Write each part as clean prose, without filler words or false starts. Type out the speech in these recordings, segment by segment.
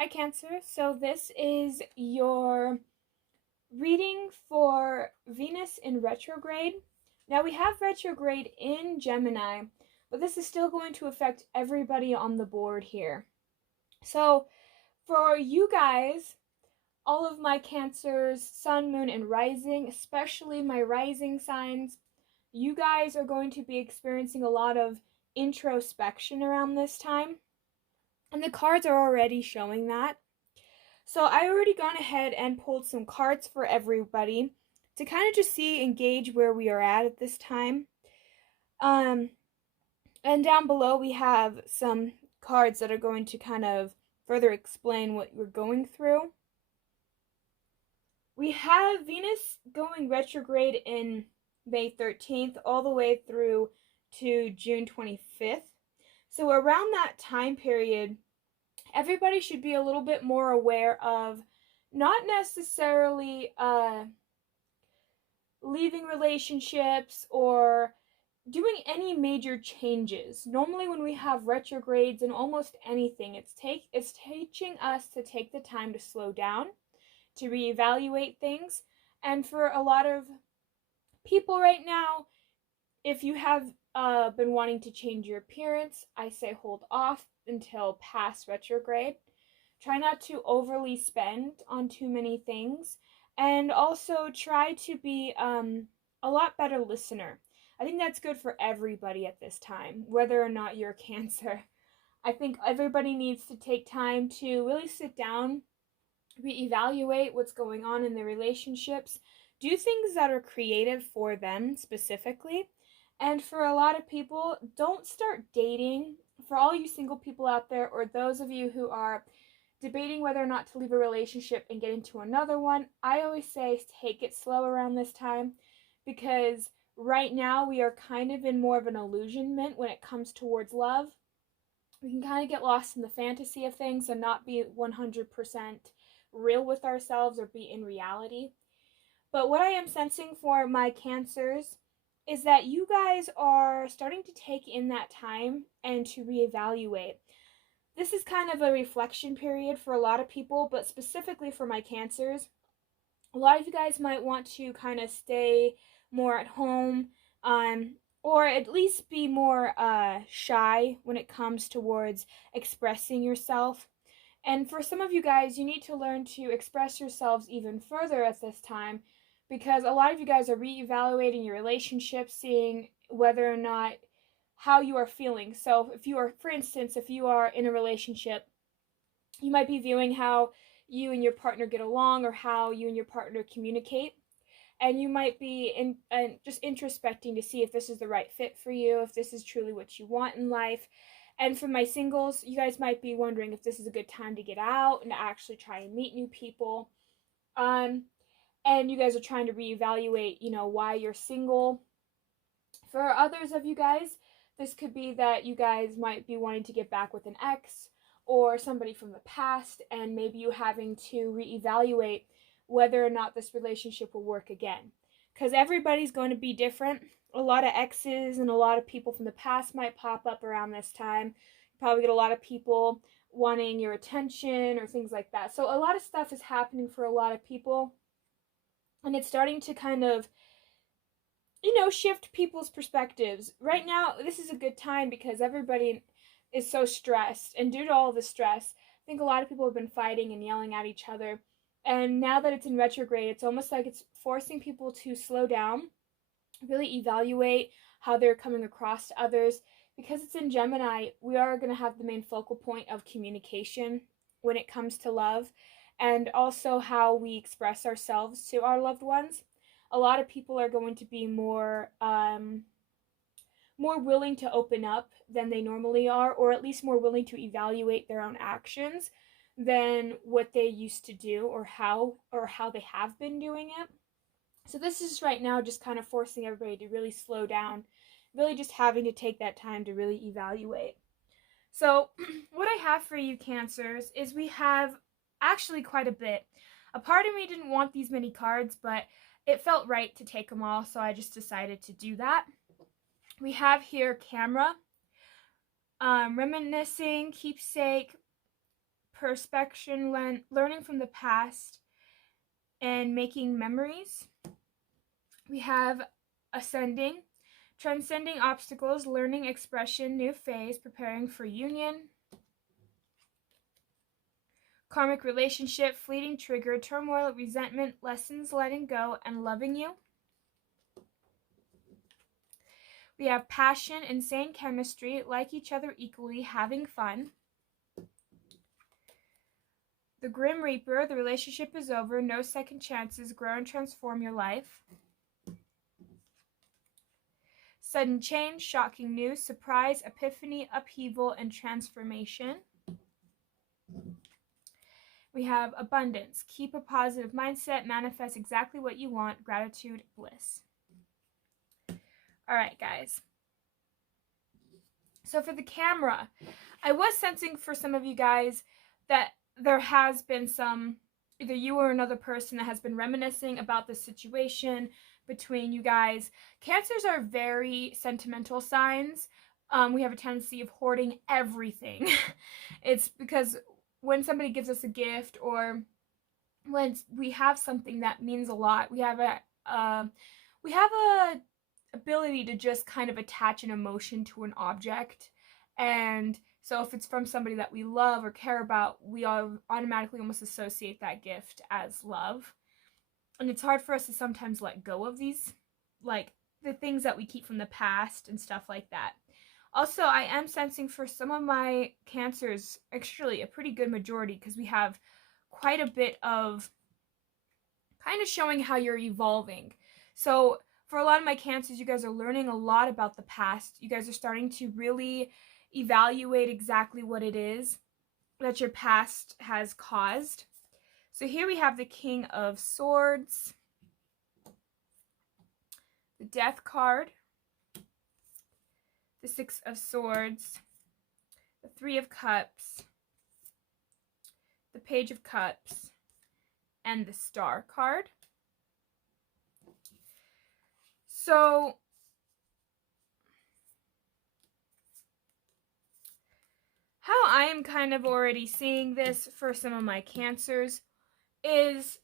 Hi Cancer, so this is your reading for Venus in retrograde. Now we have retrograde in Gemini, but this is still going to affect everybody on the board here. So for you guys, all of my Cancers, Sun, Moon, and Rising, especially my rising signs, you guys are going to be experiencing a lot of introspection around this time. And the cards are already showing that. So I already gone ahead and pulled some cards for everybody to kind of just see and gauge where we are at this time. Um, and down below we have some cards that are going to kind of further explain what you're going through. We have Venus going retrograde in May 13th all the way through to June 25th. So around that time period, everybody should be a little bit more aware of not necessarily leaving relationships or doing any major changes. Normally when we have retrogrades in almost anything, it's teaching us to take the time to slow down, to reevaluate things. And for a lot of people right now, if you have been wanting to change your appearance, I say hold off until past retrograde. Try not to overly spend on too many things, and also try to be a lot better listener. I think that's good for everybody at this time, whether or not you're Cancer. I think everybody needs to take time to really sit down, reevaluate what's going on in their relationships, do things that are creative for them specifically. And for a lot of people, don't start dating. For all you single people out there, or those of you who are debating whether or not to leave a relationship and get into another one, I always say take it slow around this time, because right now we are kind of in more of an illusionment when it comes towards love. We can kind of get lost in the fantasy of things and not be 100% real with ourselves or be in reality. But what I am sensing for my Cancers is that you guys are starting to take in that time and to reevaluate. This is kind of a reflection period for a lot of people, but specifically for my Cancers, a lot of you guys might want to kind of stay more at home, or at least be more shy when it comes towards expressing yourself. And for some of you guys, you need to learn to express yourselves even further at this time, because a lot of you guys are reevaluating your relationships, seeing whether or not how you are feeling. So if you are, for instance, if you are in a relationship, you might be viewing how you and your partner get along or how you and your partner communicate. And you might be just introspecting to see if this is the right fit for you, if this is truly what you want in life. And for my singles, you guys might be wondering if this is a good time to get out and actually try and meet new people. And you guys are trying to reevaluate, why you're single. For others of you guys, this could be that you guys might be wanting to get back with an ex or somebody from the past, and maybe you having to reevaluate whether or not this relationship will work again. Because everybody's going to be different. A lot of exes and a lot of people from the past might pop up around this time. You probably get a lot of people wanting your attention or things like that. So a lot of stuff is happening for a lot of people. And it's starting to kind of, shift people's perspectives. Right now, this is a good time because everybody is so stressed. And due to all the stress, I think a lot of people have been fighting and yelling at each other. And now that it's in retrograde, it's almost like it's forcing people to slow down, really evaluate how they're coming across to others. Because it's in Gemini, we are going to have the main focal point of communication when it comes to love, and also how we express ourselves to our loved ones. A lot of people are going to be more willing to open up than they normally are, or at least more willing to evaluate their own actions than what they used to do, or how they have been doing it. So this is right now just kind of forcing everybody to really slow down, really just having to take that time to really evaluate. So what I have for you, Cancers, is we have actually quite a bit. A part of me didn't want these many cards, but it felt right to take them all, so I just decided to do that. We have here camera, reminiscing, keepsake, perspection, learning from the past and making memories. We have ascending, transcending obstacles, learning expression, new phase, preparing for union. Karmic relationship, fleeting trigger, turmoil, resentment, lessons, letting go, and loving you. We have passion, insane chemistry, like each other equally, having fun. The Grim Reaper, the relationship is over, no second chances, grow and transform your life. Sudden change, shocking news, surprise, epiphany, upheaval, and transformation. We have abundance, keep a positive mindset, manifest exactly what you want, gratitude, bliss. All right, guys. So for the camera, I was sensing for some of you guys that there has been some, either you or another person that has been reminiscing about the situation between you guys. Cancers are very sentimental signs. We have a tendency of hoarding everything. It's because when somebody gives us a gift or when we have something that means a lot, we have a ability to just kind of attach an emotion to an object. And so if it's from somebody that we love or care about, we automatically almost associate that gift as love. And it's hard for us to sometimes let go of these, like the things that we keep from the past and stuff like that. Also, I am sensing for some of my cancers, actually a pretty good majority, because we have quite a bit of kind of showing how you're evolving. So for a lot of my cancers, you guys are learning a lot about the past. You guys are starting to really evaluate exactly what it is that your past has caused. So here we have the King of Swords, the Death card, the Six of Swords, the Three of Cups, the Page of Cups, and the Star card. So how I am kind of already seeing this for some of my cancers is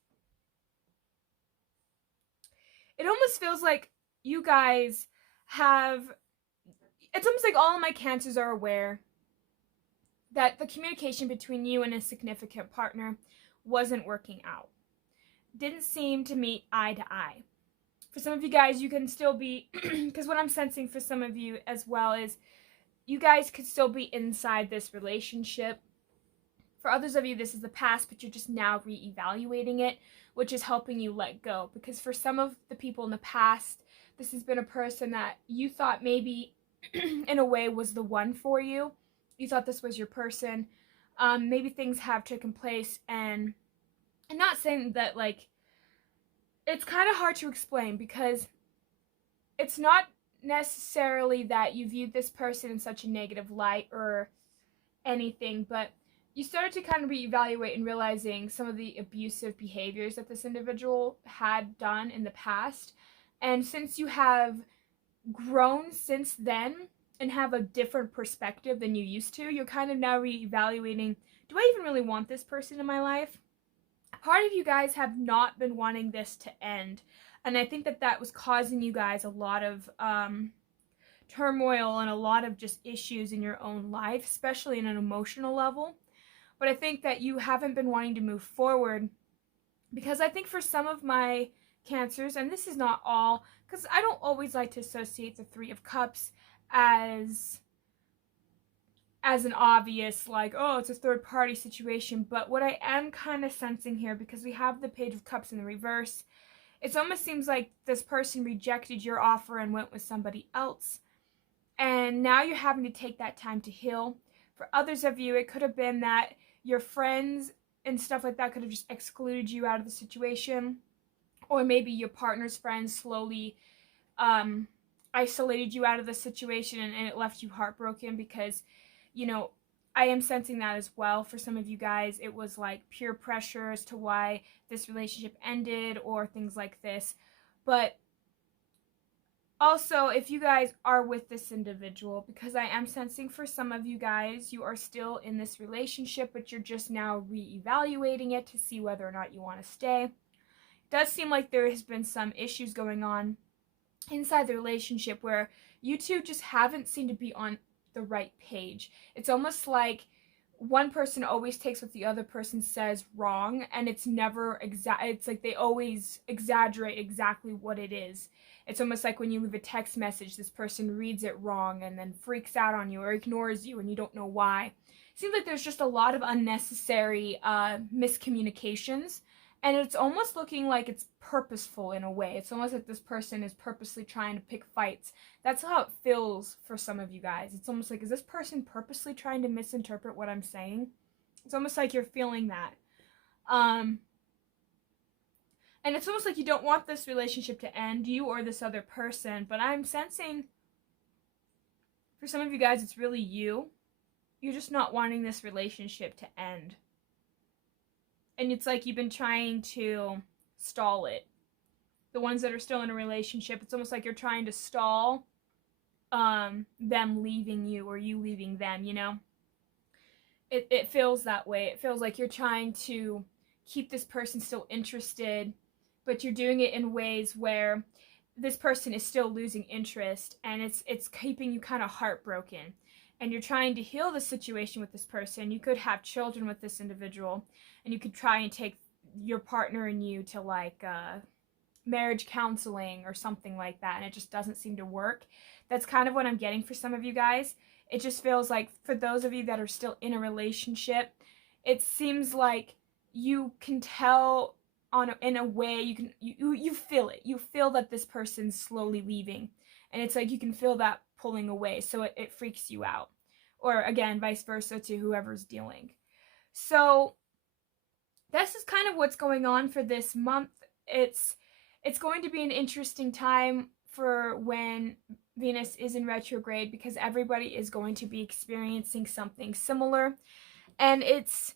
it almost feels like you guys have, it's almost like all of my cancers are aware that the communication between you and a significant partner wasn't working out. Didn't seem to meet eye to eye. For some of you guys, you can still be, because what I'm sensing for some of you as well is you guys could still be inside this relationship. For others of you, this is the past, but you're just now reevaluating it, which is helping you let go. Because for some of the people in the past, this has been a person that you thought maybe in a way was the one for you. You thought this was your person. Maybe things have taken place, and I'm not saying that, like, it's kind of hard to explain because it's not necessarily that you viewed this person in such a negative light or anything, but you started to kind of reevaluate and realizing some of the abusive behaviors that this individual had done in the past. And since you have grown since then and have a different perspective than you used to, you're kind of now reevaluating, do I even really want this person in my life? Part of you guys have not been wanting this to end. And I think that that was causing you guys a lot of turmoil and a lot of just issues in your own life, especially in an emotional level. But I think that you haven't been wanting to move forward because I think for some of my cancers, and this is not all, because I don't always like to associate the Three of Cups as an obvious, like, oh, it's a third party situation. But what I am kind of sensing here, because we have the Page of Cups in the reverse, it almost seems like this person rejected your offer and went with somebody else. And now you're having to take that time to heal. For others of you, it could have been that your friends and stuff like that could have just excluded you out of the situation. Or maybe your partner's friends slowly isolated you out of the situation and it left you heartbroken because, you know, I am sensing that as well. For some of you guys, it was like peer pressure as to why this relationship ended or things like this. But Also, if you guys are with this individual, because I am sensing for some of you guys, you are still in this relationship, but you're just now reevaluating it to see whether or not you want to stay. It does seem like there has been some issues going on inside the relationship where you two just haven't seemed to be on the right page. It's almost like one person always takes what the other person says wrong, and it's never it's like they always exaggerate exactly what it is. It's almost like when you leave a text message, this person reads it wrong and then freaks out on you or ignores you and you don't know why. It seems like there's just a lot of unnecessary miscommunications, and it's almost looking like it's purposeful in a way. It's almost like this person is purposely trying to pick fights. That's how it feels for some of you guys. It's almost like, is this person purposely trying to misinterpret what I'm saying? It's almost like you're feeling that. And it's almost like you don't want this relationship to end, you or this other person, but I'm sensing for some of you guys it's really you. You're just not wanting this relationship to end. And it's like you've been trying to stall it. The ones that are still in a relationship, it's almost like you're trying to stall them leaving you or you leaving them, you know? It feels that way. It feels like you're trying to keep this person still interested, but you're doing it in ways where this person is still losing interest, and it's keeping you kind of heartbroken. And you're trying to heal the situation with this person. You could have children with this individual, and you could try and take your partner and you to like marriage counseling or something like that, and it just doesn't seem to work. That's kind of what I'm getting for some of you guys. It just feels like for those of you that are still in a relationship, it seems like you can tell in a way, you feel it. You feel that this person's slowly leaving, and it's like you can feel that pulling away, so it freaks you out. Or again, vice versa to whoever's dealing. So this is kind of what's going on for this month. It's going to be an interesting time for when Venus is in retrograde, because everybody is going to be experiencing something similar. And it's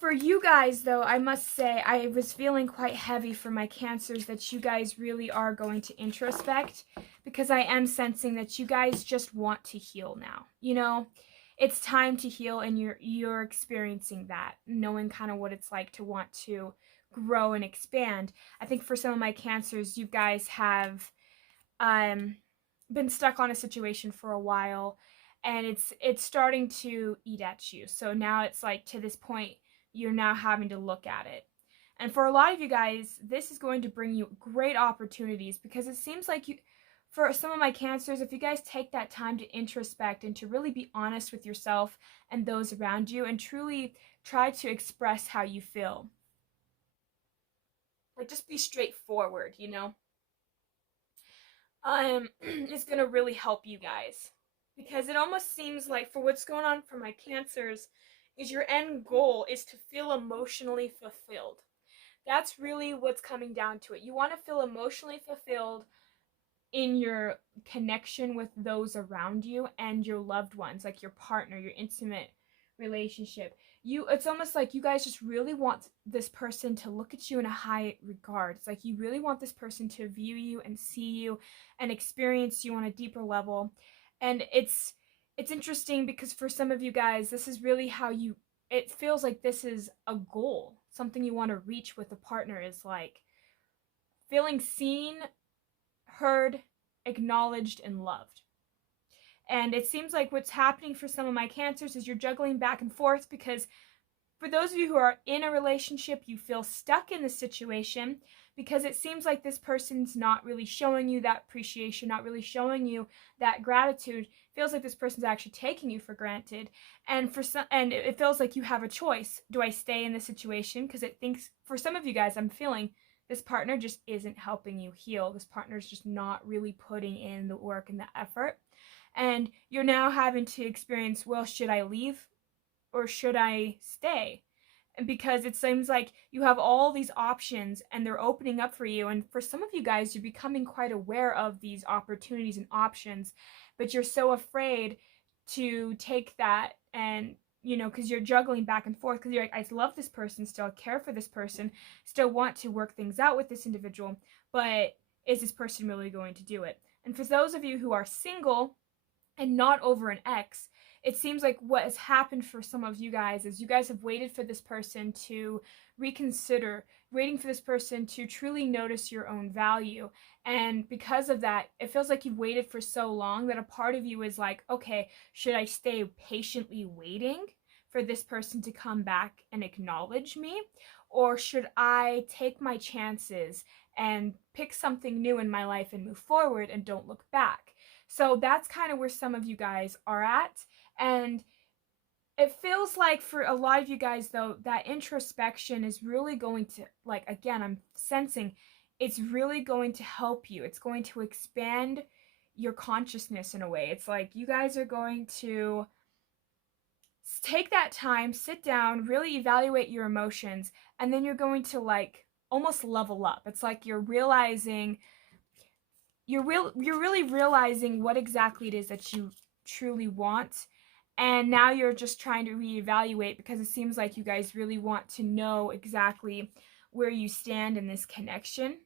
for you guys, though, I must say, I was feeling quite heavy for my Cancers that you guys really are going to introspect, because I am sensing that you guys just want to heal now. You know, it's time to heal, and you're experiencing that, knowing kind of what it's like to want to grow and expand. I think for some of my Cancers, you guys have been stuck on a situation for a while, and it's starting to eat at you. So now it's like, to this point, you're now having to look at it. And for a lot of you guys, this is going to bring you great opportunities, because it seems like for some of my Cancers, if you guys take that time to introspect and to really be honest with yourself and those around you and truly try to express how you feel. Like, just be straightforward, you know? It's gonna really help you guys. Because it almost seems like for what's going on for my Cancers is your end goal is to feel emotionally fulfilled. That's really what's coming down to it. You want to feel emotionally fulfilled in your connection with those around you and your loved ones, like your partner, your intimate relationship. It's almost like you guys just really want this person to look at you in a high regard. It's like you really want this person to view you and see you and experience you on a deeper level. And it's interesting because for some of you guys, this is really how it feels like this is a goal, something you want to reach with a partner, is like feeling seen, heard, acknowledged, and loved. And it seems like what's happening for some of my Cancers is you're juggling back and forth, because for those of you who are in a relationship, you feel stuck in the situation because it seems like this person's not really showing you that appreciation, not really showing you that gratitude. It feels like this person's actually taking you for granted. And it feels like you have a choice. Do I stay in this situation? Because it thinks, for some of you guys, I'm feeling this partner just isn't helping you heal. This partner's just not really putting in the work and the effort. And you're now having to experience, well, should I leave or should I stay? And because it seems like you have all these options and they're opening up for you. And for some of you guys, you're becoming quite aware of these opportunities and options, but you're so afraid to take that, and because you're juggling back and forth, because you're like, I love this person still, I care for this person, still want to work things out with this individual, but is this person really going to do it? And for those of you who are single and not over an ex, it seems like what has happened for some of you guys is you guys have waited for this person to reconsider, waiting for this person to truly notice your own value. And because of that, it feels like you've waited for so long that a part of you is like, okay, should I stay patiently waiting for this person to come back and acknowledge me? Or should I take my chances and pick something new in my life and move forward and don't look back? So that's kind of where some of you guys are at. And it feels like for a lot of you guys, though, that introspection is really going to, like, again, I'm sensing it's really going to help you. It's going to expand your consciousness in a way. It's like you guys are going to take that time, sit down, really evaluate your emotions, and then you're going to, like, almost level up. It's like you're realizing you're really realizing what exactly it is that you truly want, and now you're just trying to reevaluate because it seems like you guys really want to know exactly where you stand in this connection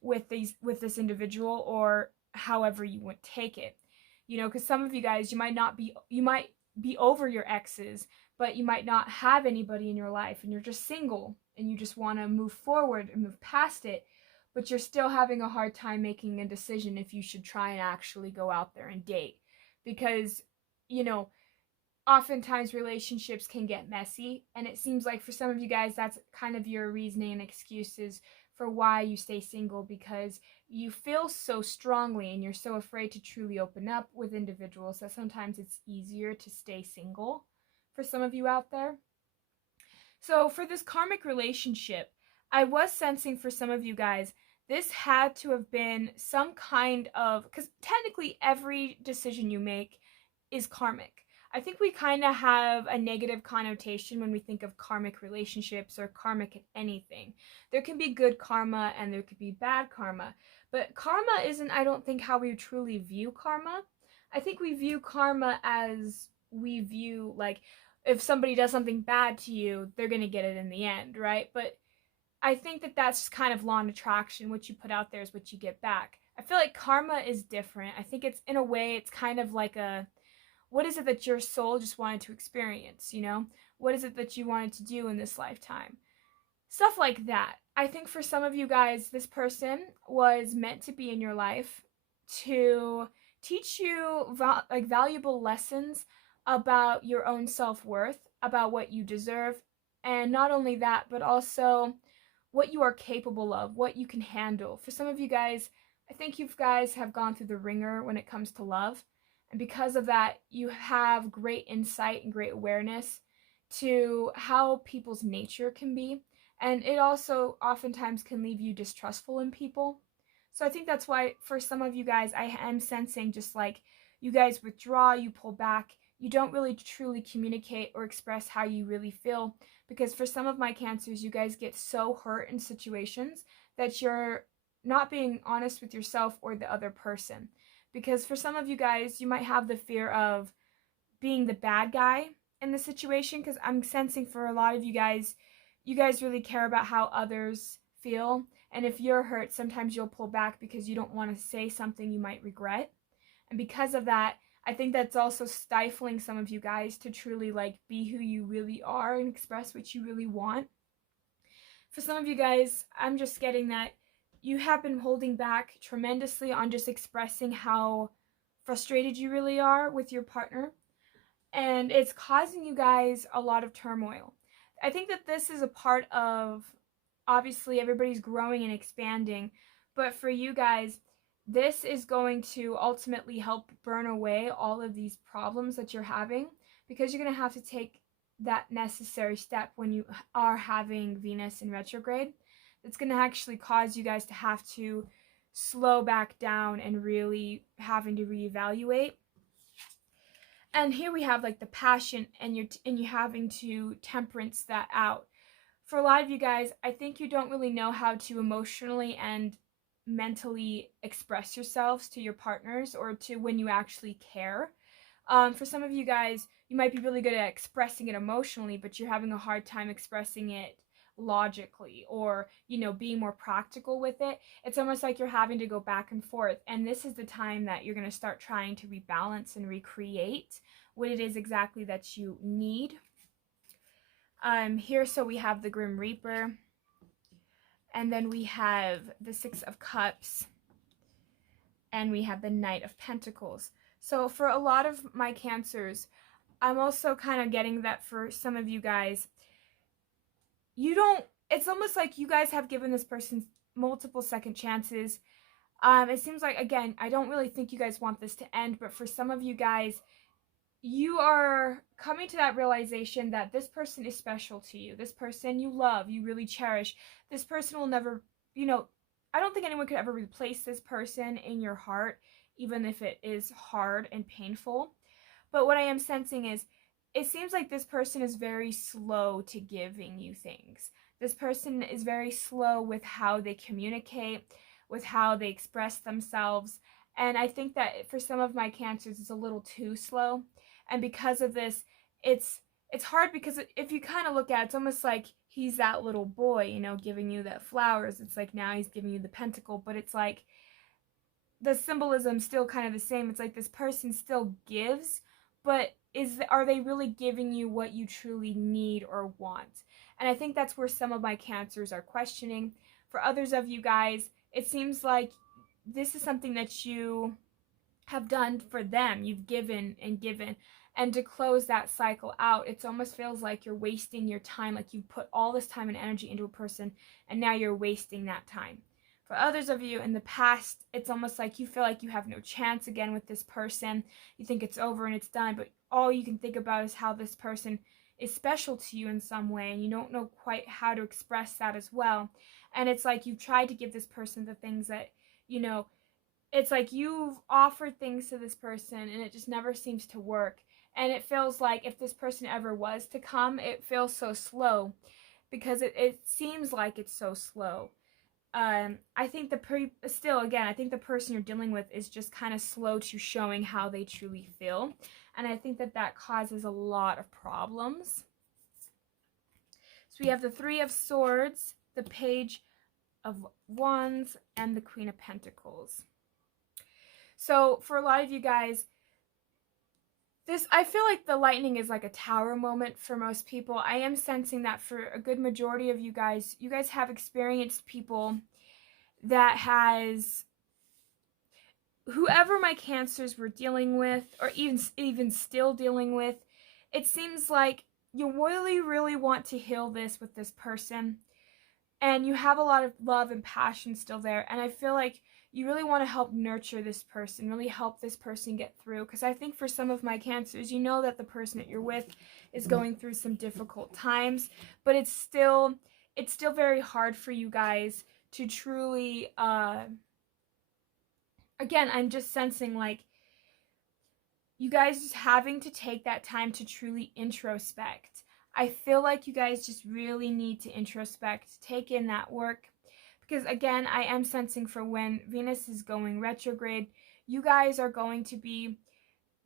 with this individual, or however you would take it. You know, because some of you guys, you might be over your exes, but you might not have anybody in your life and you're just single and you just want to move forward and move past it, but you're still having a hard time making a decision if you should try and actually go out there and date. Because, you know, oftentimes relationships can get messy, and it seems like for some of you guys that's kind of your reasoning and excuses for why you stay single, because you feel so strongly and you're so afraid to truly open up with individuals that sometimes it's easier to stay single for some of you out there. So for this karmic relationship, I was sensing for some of you guys, this had to have been some kind of, because technically every decision you make is karmic. I think we kind of have a negative connotation when we think of karmic relationships or karmic anything. There can be good karma and there could be bad karma. But karma isn't, I don't think, how we truly view karma. I think we view karma as we view, like, if somebody does something bad to you, they're going to get it in the end, right? But I think that that's kind of law of attraction. What you put out there is what you get back. I feel like karma is different. I think it's, in a way, it's kind of like a, what is it that your soul just wanted to experience, you know? What is it that you wanted to do in this lifetime? Stuff like that. I think for some of you guys, this person was meant to be in your life to teach you valuable lessons about your own self-worth, about what you deserve, and not only that, but also what you are capable of, what you can handle. For some of you guys, I think you guys have gone through the ringer when it comes to love. And because of that, you have great insight and great awareness to how people's nature can be. And it also oftentimes can leave you distrustful in people. So I think that's why for some of you guys, I am sensing just like you guys withdraw, you pull back, you don't really truly communicate or express how you really feel. Because for some of my cancers, you guys get so hurt in situations that you're not being honest with yourself or the other person. Because for some of you guys, you might have the fear of being the bad guy in the situation, because I'm sensing for a lot of you guys really care about how others feel. And if you're hurt, sometimes you'll pull back because you don't want to say something you might regret. And because of that, I think that's also stifling some of you guys to truly like be who you really are and express what you really want. For some of you guys, I'm just getting that you have been holding back tremendously on just expressing how frustrated you really are with your partner, and it's causing you guys a lot of turmoil. I think that this is a part of, obviously everybody's growing and expanding, but for you guys, this is going to ultimately help burn away all of these problems that you're having, because you're going to have to take that necessary step when you are having Venus in retrograde. It's going to actually cause you guys to have to slow back down and really having to reevaluate. And here we have like the passion, and you having to temperance that out. For a lot of you guys, I think you don't really know how to emotionally and mentally express yourselves to your partners or to when you actually care. For some of you guys, you might be really good at expressing it emotionally, but you're having a hard time expressing it logically, or, you know, being more practical with it. It's almost like you're having to go back and forth. And this is the time that you're going to start trying to rebalance and recreate what it is exactly that you need. Here, so we have the Grim Reaper, and then we have the Six of Cups, and we have the Knight of Pentacles. So for a lot of my Cancers, I'm also kind of getting that for some of you guys, it's almost like you guys have given this person multiple second chances. It seems like, again, I don't really think you guys want this to end, but for some of you guys, you are coming to that realization that this person is special to you. This person you love, you really cherish. This person will never, you know, I don't think anyone could ever replace this person in your heart, even if it is hard and painful. But what I am sensing is, it seems like this person is very slow to giving you things. This person is very slow with how they communicate, with how they express themselves. And I think that for some of my Cancers, it's a little too slow. And because of this, it's hard, because if you kind of look at it, it's almost like he's that little boy, you know, giving you that flowers. It's like now he's giving you the pentacle, but it's like the symbolism still kind of the same. It's like this person still gives, but are they really giving you what you truly need or want? And I think that's where some of my Cancers are questioning. For others of you guys, it seems like this is something that you have done for them. You've given and given. And to close that cycle out, it almost feels like you're wasting your time, like you've put all this time and energy into a person, and now you're wasting that time. For others of you in the past, it's almost like you feel like you have no chance again with this person. You think it's over and it's done, but all you can think about is how this person is special to you in some way, and you don't know quite how to express that as well. And it's like you've tried to give this person the things that, you know, it's like you've offered things to this person and it just never seems to work. And it feels like if this person ever was to come, it feels so slow, because it seems like it's so slow. I think I think the person you're dealing with is just kind of slow to showing how they truly feel. And I think that causes a lot of problems. So we have the Three of Swords, the Page of Wands, and the Queen of Pentacles. So for a lot of you guys, I feel like the lightning is like a tower moment for most people. I am sensing that for a good majority of you guys have experienced people that has, whoever my Cancers were dealing with, or even still dealing with, it seems like you really, really want to heal this with this person. And you have a lot of love and passion still there. And I feel like you really want to help nurture this person, really help this person get through. Because I think for some of my Cancers, you know that the person that you're with is going through some difficult times. But it's still very hard for you guys to truly, again, I'm just sensing like you guys just having to take that time to truly introspect. I feel like you guys just really need to introspect, take in that work. Because again, I am sensing for when Venus is going retrograde, you guys are going to be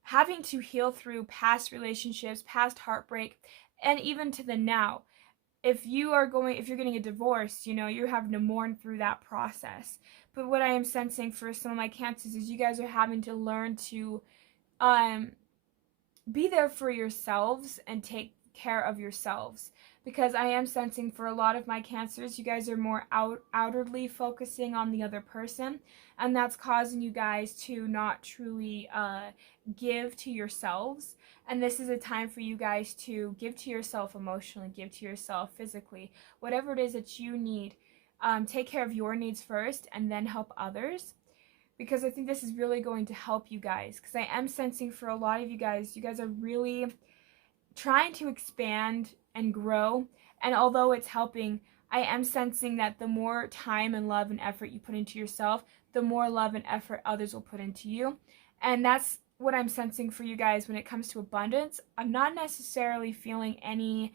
having to heal through past relationships, past heartbreak, and even to the now. If you're getting a divorce, you know, you're having to mourn through that process. But what I am sensing for some of my Cancers is you guys are having to learn to be there for yourselves and take care of yourselves. Because I am sensing for a lot of my Cancers, you guys are more outwardly focusing on the other person, and that's causing you guys to not truly give to yourselves. And this is a time for you guys to give to yourself emotionally, give to yourself physically, whatever it is that you need. Take care of your needs first and then help others, because I think this is really going to help you guys. Because I am sensing for a lot of you guys are really trying to expand and grow, and although it's helping, I am sensing that the more time and love and effort you put into yourself, the more love and effort others will put into you. And that's what I'm sensing for you guys when it comes to abundance. I'm not necessarily feeling any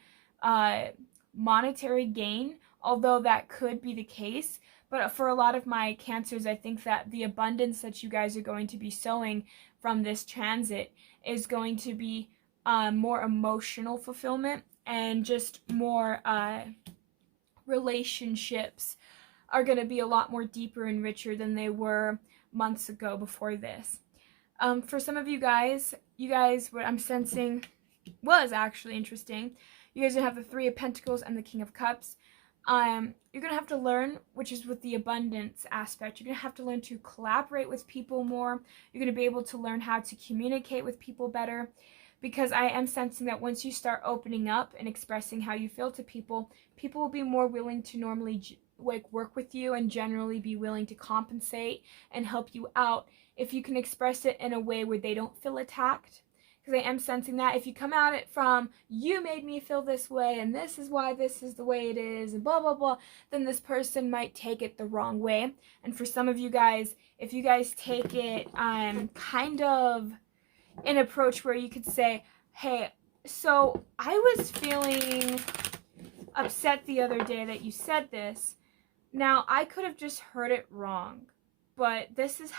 monetary gain, although that could be the case. But for a lot of my Cancers, I think that the abundance that you guys are going to be sowing from this transit is going to be more emotional fulfillment, and just more relationships are going to be a lot more deeper and richer than they were months ago before this. For some of you guys, what I'm sensing was actually interesting. You guys are going to have the Three of Pentacles and the King of Cups. You're going to have to learn, which is with the abundance aspect, you're going to have to learn to collaborate with people more. You're going to be able to learn how to communicate with people better, because I am sensing that once you start opening up and expressing how you feel to people, people will be more willing to normally work with you and generally be willing to compensate and help you out if you can express it in a way where they don't feel attacked. Because I am sensing that if you come at it from, you made me feel this way and this is why this is the way it is and blah blah blah, then this person might take it the wrong way. And for some of you guys, if you guys take it kind of an approach where you could say, hey, so I was feeling upset the other day that you said this. Now I could have just heard it wrong, but this is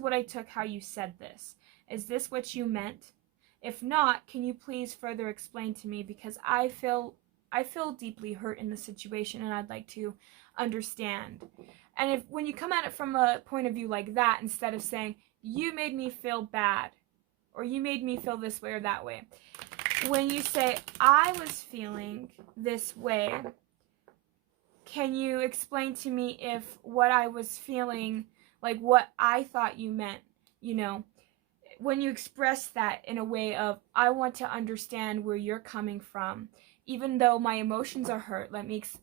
what I took how you said this. Is this what you meant? If not, can you please further explain to me, because I feel deeply hurt in the situation and I'd like to understand. And if when you come at it from a point of view like that, instead of saying you made me feel bad or you made me feel this way or that way, when you say I was feeling this way, can you explain to me if what I was feeling, like what I thought you meant, when you express that in a way of, I want to understand where you're coming from, even though my emotions are hurt,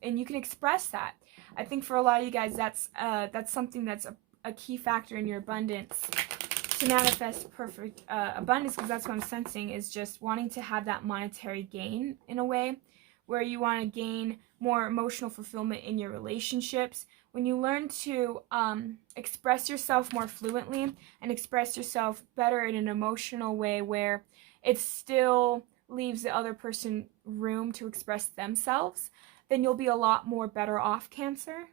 and you can express that. I think for a lot of you guys, that's something that's a key factor in your abundance, to manifest perfect abundance, because that's what I'm sensing, is just wanting to have that monetary gain in a way, where you want to gain more emotional fulfillment in your relationships. When you learn to express yourself more fluently and express yourself better in an emotional way where it still leaves the other person room to express themselves, then you'll be a lot more better off, Cancer.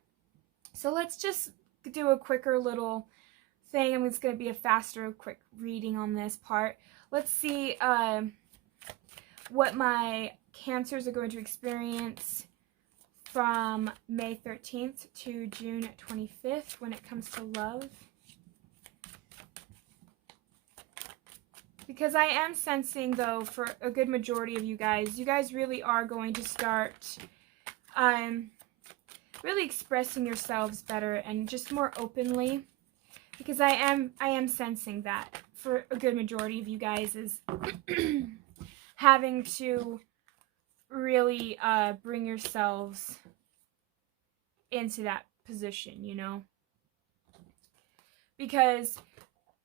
So let's just do a quicker little thing. It's going to be a faster, quick reading on this part. Let's see what my Cancers are going to experience from May 13th to June 25th when it comes to love. Because I am sensing, though, for a good majority of you guys really are going to start really expressing yourselves better and just more openly. Because I am sensing that for a good majority of you guys is having to really bring yourselves into that position, because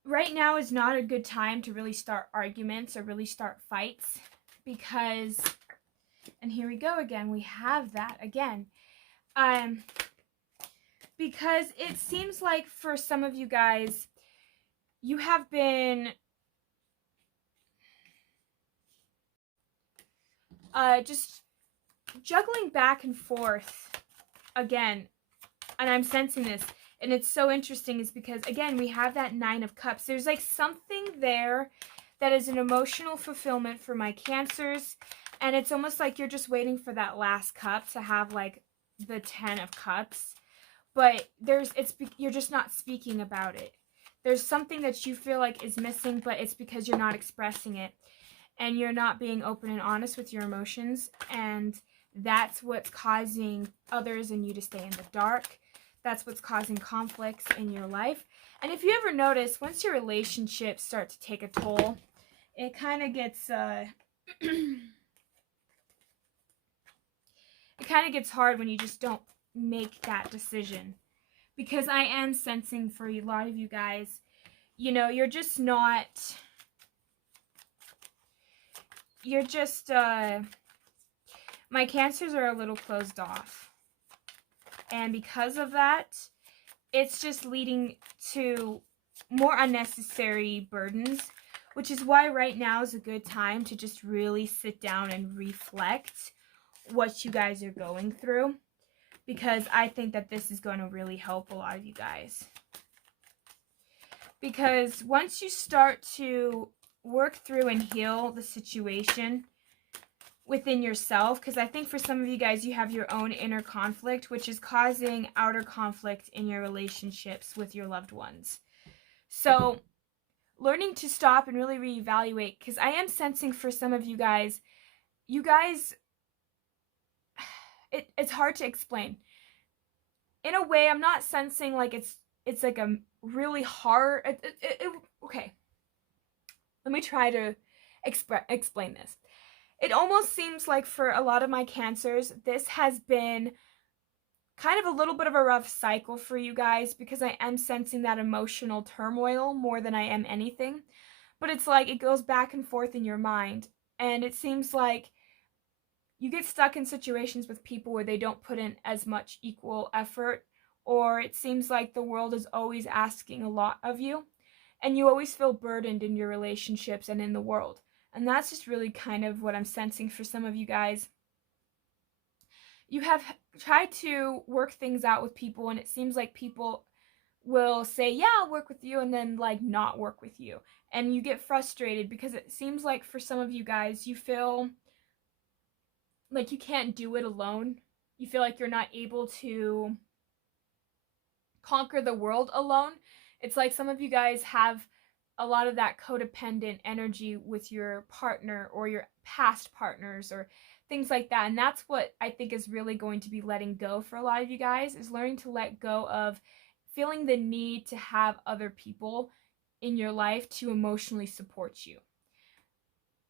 right now is not a good time to really start arguments or really start fights, because, and here we go again, we have that again, because it seems like for some of you guys, you have been just juggling back and forth again, and I'm sensing this, and it's so interesting is because, again, we have that Nine of Cups. There's like something there that is an emotional fulfillment for my Cancers, and it's almost like you're just waiting for that last cup to have like the 10 of Cups, but you're just not speaking about it. There's something that you feel like is missing, but it's because you're not expressing it, and you're not being open and honest with your emotions, and that's what's causing others and you to stay in the dark. That's what's causing conflicts in your life. And if you ever notice, once your relationships start to take a toll, it kind of gets it kind of gets hard when you just don't make that decision. Because I am sensing for a lot of you guys, you're just not, my Cancers are a little closed off. And because of that, it's just leading to more unnecessary burdens, which is why right now is a good time to just really sit down and reflect what you guys are going through, because I think that this is going to really help a lot of you guys. Because once you start to work through and heal the situation, within yourself, because I think for some of you guys, you have your own inner conflict, which is causing outer conflict in your relationships with your loved ones. So learning to stop and really reevaluate, because I am sensing for some of you guys, it's hard to explain. In a way, I'm not sensing like it's like a really hard, okay, let me try to explain this. It almost seems like for a lot of my cancers, this has been kind of a little bit of a rough cycle for you guys, because I am sensing that emotional turmoil more than I am anything. But it's like it goes back and forth in your mind, and it seems like you get stuck in situations with people where they don't put in as much equal effort, or it seems like the world is always asking a lot of you, and you always feel burdened in your relationships and in the world. And that's just really kind of what I'm sensing for some of you guys. You have tried to work things out with people, and it seems like people will say, yeah, I'll work with you, and then like not work with you. And you get frustrated because it seems like for some of you guys, you feel like you can't do it alone. You feel like you're not able to conquer the world alone. It's like some of you guys have a lot of that codependent energy with your partner or your past partners or things like that. And that's what I think is really going to be letting go for a lot of you guys, is learning to let go of feeling the need to have other people in your life to emotionally support you.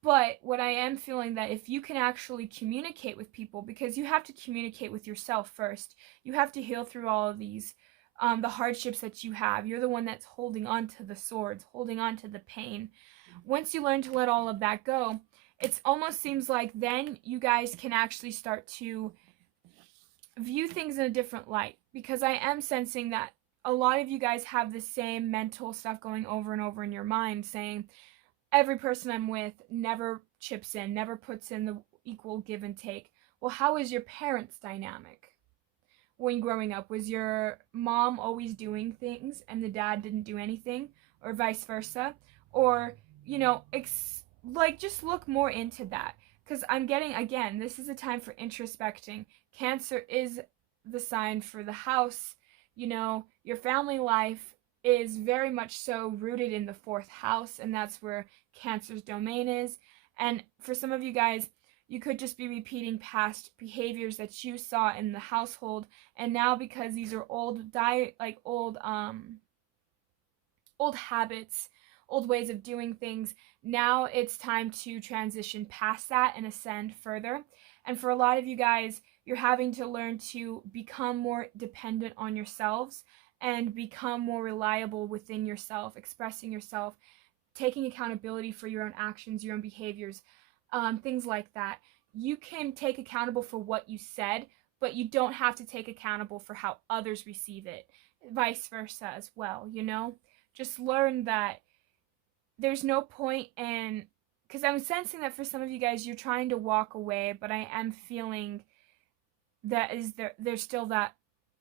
But what I am feeling, that if you can actually communicate with people, because you have to communicate with yourself first, you have to heal through all of these, the hardships that you have. You're the one that's holding on to the swords, holding on to the pain. Once you learn to let all of that go, it almost seems like then you guys can actually start to view things in a different light, because I am sensing that a lot of you guys have the same mental stuff going over and over in your mind, saying, every person I'm with never chips in, never puts in the equal give and take. Well, how is your parents' dynamic when growing up? Was your mom always doing things and the dad didn't do anything, or vice versa? Or, just look more into that. Because I'm getting, again, this is a time for introspecting. Cancer is the sign for the house. Your family life is very much so rooted in the 4th house, and that's where Cancer's domain is. And for some of you guys, you could just be repeating past behaviors that you saw in the household, and now because these are old habits, old ways of doing things, now it's time to transition past that and ascend further. And for a lot of you guys, you're having to learn to become more dependent on yourselves and become more reliable within yourself, expressing yourself, taking accountability for your own actions, your own behaviors, things like that. You can take accountable for what you said, but you don't have to take accountable for how others receive it, vice versa as well. Just learn that there's no point in, because I'm sensing that for some of you guys, you're trying to walk away, but I am feeling that there's still that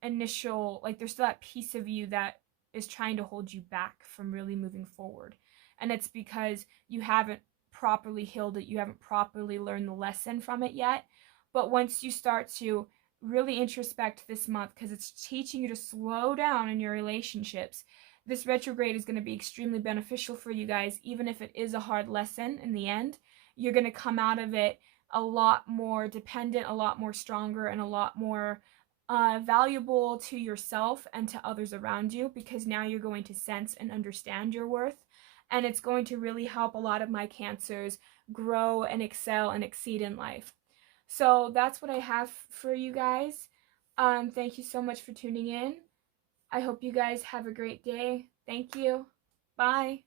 initial, there's still that piece of you that is trying to hold you back from really moving forward. And it's because you haven't properly healed it, you haven't properly learned the lesson from it yet. But once you start to really introspect this month, because it's teaching you to slow down in your relationships, this retrograde is going to be extremely beneficial for you guys. Even if it is a hard lesson in the end, you're going to come out of it a lot more dependent, a lot more stronger, and a lot more valuable to yourself and to others around you, because now you're going to sense and understand your worth. And it's going to really help a lot of my cancers grow and excel and exceed in life. So that's what I have for you guys. Thank you so much for tuning in. I hope you guys have a great day. Thank you. Bye.